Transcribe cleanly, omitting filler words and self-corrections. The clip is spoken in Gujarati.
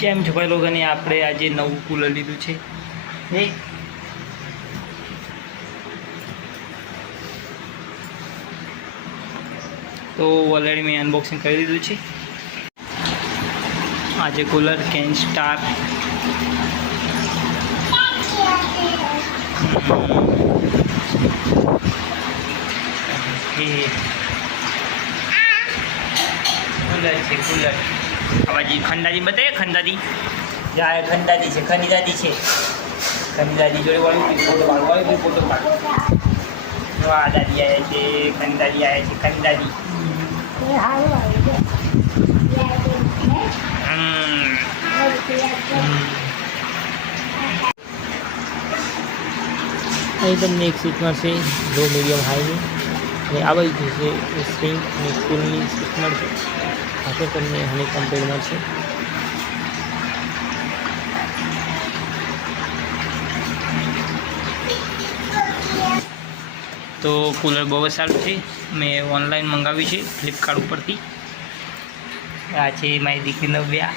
કેમ છો ભાઈ લોકોને આપણે આજે નવું કૂલર લીધું છે એ તો ઓલરેડી મેં અનબોક્સિંગ કરી દીધું છે। આજે કૂલર કેન સ્ટાર कूलर છે કૂલર આવાજી ખંડાજી બતાવે ખંડાજી જાય ખંડાજી છે ખંડાજી જોડે વાળી ફોટો પાડ વાહ દાદી આયા છે ખંડાજી આયા છે ખંડાજી અહીં તમને એક સીટ મળશે લો મીડિયમ હાઈની અને આ બાજુ છે સ્પ્રિંગ અને કુલની સીટ મળશે આગળ તમને હની કમ્પેર મળશે। તો કૂલર બહુ જ સારું છે મેં ઓનલાઈન મંગાવ્યું છે ફ્લિપકાર્ટ ઉપરથી। આ છે મારી દીકરીનો બ્યાહ।